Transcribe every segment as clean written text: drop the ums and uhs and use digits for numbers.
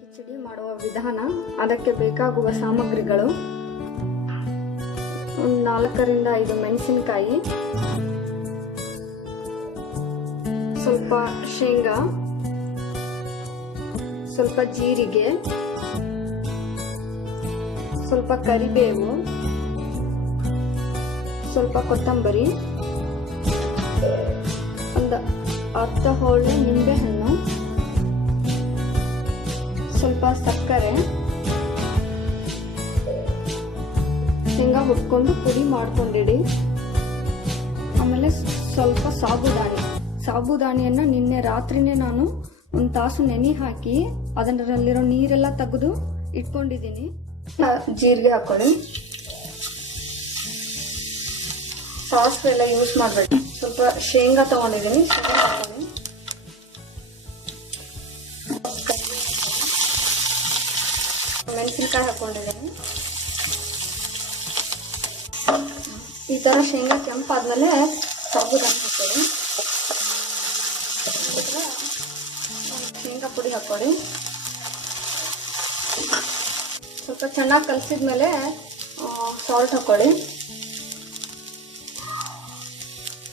ಕಿಚಡಿ ಮಾಡುವ ವಿಧಾನ. ಅದಕ್ಕೆ ಬೇಕಾಗುವ ಸಾಮಗ್ರಿಗಳು: ಒಂದು 4 ರಿಂದ 5 ಮೆಣಸಿನಕಾಯಿ, ಸ್ವಲ್ಪ ಶೇಂಗಾ, ಸ್ವಲ್ಪ ಜೀರಿಗೆ, ಸ್ವಲ್ಪ ಕರಿಬೇವು, ಸ್ವಲ್ಪ ಕೊತ್ತಂಬರಿ, ಒಂದು ಅರ್ಧ ಹೋಳು ನಿಂಬೆಹಣ್ಣು, ಸ್ವಲ್ಪ ಸಕ್ಕರೆ, ಶೇಂಗಾ ಹುರ್ಕೊಂಡು ಪುಡಿ ಮಾಡ್ಕೊಂಡಿಡಿ. ಆಮೇಲೆ ಸ್ವಲ್ಪ ಸಾಬುದಾಣಿಯನ್ನ ನಿನ್ನೆ ರಾತ್ರಿನೇ ನಾನು 1 ತಾಸು ನೆನೆ ಹಾಕಿ ಅದರಲ್ಲಿರೋ ನೀರೆಲ್ಲ ತೆಗೆದು ಇಟ್ಕೊಂಡಿದ್ದೀನಿ. ಜೀರಿಗೆ ಹಾಕೊಳ್ಳಿ. ಸಾಸಿವೆ ಎಲ್ಲ ಯೂಸ್ ಮಾಡಬೇಡಿ. ಸ್ವಲ್ಪ ಶೇಂಗಾ ತಗೊಂಡಿದ್ದೀನಿ, ಶೇಂಗಾ ಹಾಕೊಳ್ಳಿ. ಮೆಣಸಿನಕಾಯಿ ಹಾಕೊಂಡಿದ್ದೀನಿ. ಈ ತರ ಶೇಂಗಾ ಕೆಂಪಾದ್ಮೇಲೆ ಸಾಬುದಾನಿ ಹಾಕೊಳ್ಳಿ. ಶೇಂಗಾ ಪುಡಿ ಹಾಕೊಳ್ಳಿ. ಸ್ವಲ್ಪ ಚೆನ್ನಾಗಿ ಕಲಸಿದ್ಮೇಲೆ ಸಾಲ್ಟ್ ಹಾಕೊಳ್ಳಿ.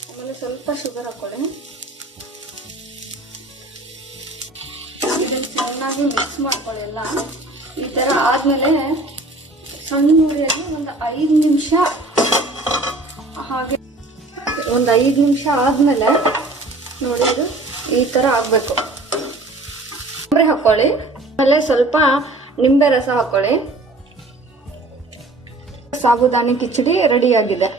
ಆಮೇಲೆ ಸ್ವಲ್ಪ ಶುಗರ್ ಹಾಕೊಳ್ಳಿ. ಇದನ್ನು ಚೆನ್ನಾಗಿ ಮಿಕ್ಸ್ ಮಾಡ್ಕೊಳ್ಳಿ ಎಲ್ಲ. ಈ ತರ ಆದ್ಮೇಲೆ ಸಣ್ಣ ಉರಿಯಲ್ಲಿ ಒಂದು 5 ನಿಮಿಷ ಹಾಗೆ ಒಂದು 5 ನಿಮಿಷ ಆದ್ಮೇಲೆ ನೋಡಿ ಇದು ಈ ತರ ಆಗ್ಬೇಕು. ಕೊಬ್ಬರಿ ಹಾಕೊಳ್ಳಿ. ಆಮೇಲೆ ಸ್ವಲ್ಪ ನಿಂಬೆ ರಸ ಹಾಕೊಳ್ಳಿ. ಸಾಬುದಾನಿ ಕಿಚಡಿ ರೆಡಿ ಆಗಿದೆ.